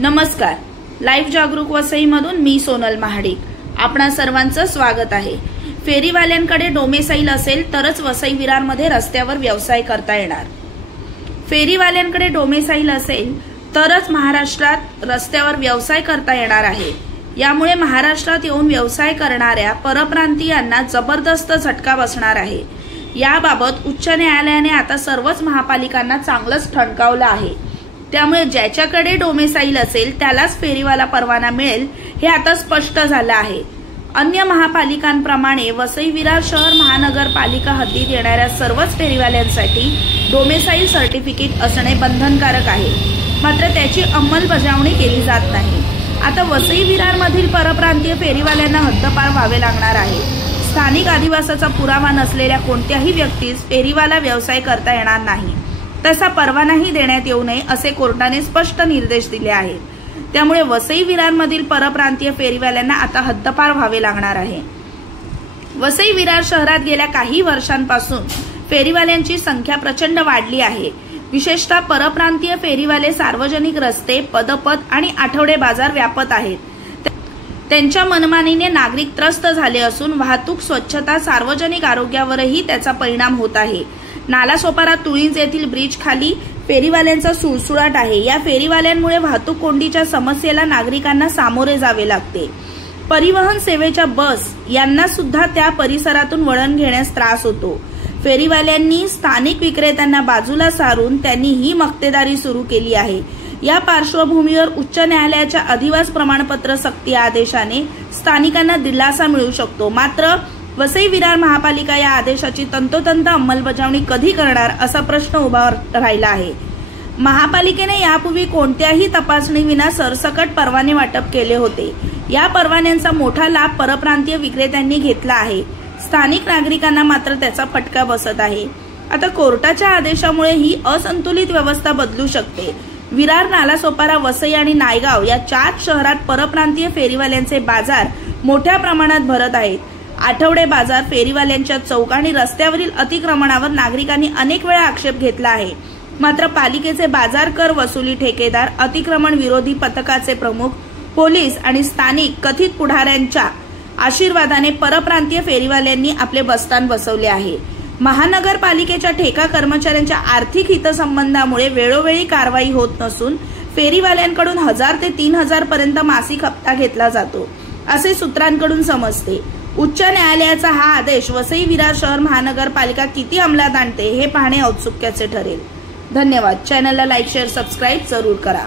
नमस्कार, लाईव्ह जागरूक वसईमधून मी सोनल महाडिक आपणा सर्वांचं स्वागत आहे। फेरीवाल्यांकडे डोमेसाईल असेल तरच वसई विरारमध्ये रस्त्यावर व्यवसाय करता येणार। फेरीवाल्यांकडे डोमेसाईल असेल तरच महाराष्ट्रात रस्त्यावर व्यवसाय करता येणार आहे। यामुळे महाराष्ट्रात येऊन व्यवसाय करणाऱ्या परप्रांतीयांना जबरदस्त झटका बसणार आहे। याबाबत उच्च न्यायालयाने आता सर्वच महापालिकांना चांगलंच ठणकावलं आहे। त्यामुळे ज्याच्याकडे डोमेसाईल असेल त्यालाच फेरीवाला परवाना मिळेल हे आता स्पष्ट झालं आहे। अन्य महापालिकांप्रमाणे वसई विरार शहर महानगरपालिका हद्दीत येणाऱ्या सर्वच फेरीवाल्यांसाठी डोमेसाईल सर्टिफिकेट असणे बंधनकारक आहे, मात्र त्याची अंमलबजावणी केली जात नाही। आता वसई विरार मधील परप्रांतीय फेरीवाल्यांना हद्दपार व्हावे लागणार आहे। स्थानिक अधिवासाचा पुरावा नसलेल्या कोणत्याही व्यक्तीस फेरीवाला व्यवसाय करता येणार नाही, तसा परवानाही देण्यात येऊ नये असे कोर्टाने स्पष्ट निर्देश दिले आहेत। त्यामुळे वसई विरार मधील परप्रांतीय फेरीवाल्यांना आता हद्दपार व्हावे लागणार आहे। वसई विरार शहरात गेल्या काही वर्षांपासून फेरीवाल्यांची संख्या प्रचंड वाढली आहे। विशेषतः परप्रांतीय फेरीवाले सार्वजनिक रस्ते, पदपथ आणि आठवडे बाजार व्यापत आहेत। त्यांच्या मनमानीने नागरिक त्रस्त झाले असून वाहतूक, स्वच्छता, सार्वजनिक आरोग्यावरही त्याचा परिणाम होत आहे। नालासोपारा तुळींज येथील ब्रिज खाली फेरीवाल्यांचा सुळसुळाट आहे। या फेरीवाल्यांमुळे वाहतूक कोंडीच्या समस्येला नागरिकांना सामोरे जावे लागते। परिवहन सेवेच्या बस यांना सुद्धा त्या परिसरातून वळण घेण्यास त्रास होतो। फेरीवाल्यांनी स्थानिक विक्रेत्यांना बाजूला सारून त्यांनी ही मक्तेदारी सुरू केली आहे। या पार्श्वभूमीवर उच्च न्यायालयाच्या अधिवास प्रमाणपत्र सक्ती आदेशाने स्थानिकांना दिलासा मिळू शकतो। मात्र वसई विरार महापालिका या आदेशाची तंतोतंत अंमलबजावणी कधी करणार असा प्रश्न उभा राहिला आहे। महापालिकेने यापूर्वी कोणत्याही तपासणीविना सरसकट परवाने वाटप केले होते। या परवान्यांचा मोठा लाभ परप्रांतीय विक्रेत्यांनी घेतला आहे। स्थानिक नागरिकांना मात्र त्याचा फटका बसत आहे। आता कोर्टाच्या आदेशामुळे ही असंतुलित व्यवस्था बदलू शकते। विरार, नालासोपारा, वसई आणि नायगाव या 4 शहरात परप्रांतीय फेरीवाल्यांचे बाजार मोठ्या प्रमाणात भरत आहेत। आठवडे बाजार, फेरीवाल्यांच्या चौक आणि रस्त्यावरील अतिक्रमणावर नागरिकांनी अनेक वेळा आक्षेप घेतला आहे। मात्र पालिकेचे बाजार कर वसुली ठेकेदार, अतिक्रमण विरोधी पथकाचे प्रमुख, पोलीस आणि स्थानिक कथित पुढाऱ्यांच्या आशीर्वादाने परप्रांतीय फेरीवाल्यांनी आपले बस्तान बसवले आहे। महानगरपालिकेच्या ठेका कर्मचाऱ्यांच्या आर्थिक हितसंबंधामुळे वेळोवेळी कारवाई होत नसून फेरीवाल्यांकडून 1000 ते 3000 पर्यंत मासिक हप्ता घेतला जातो असे सूत्रांकडून समजते। उच्च न्यायालयाचा हा आदेश वसई विरार शहर महानगरपालिका किती अंमलात आणते हे पाहणे औत्सुक्याचे ठरेल। धन्यवाद। चॅनलला लाईक, शेअर, सबस्क्राईब जरूर करा।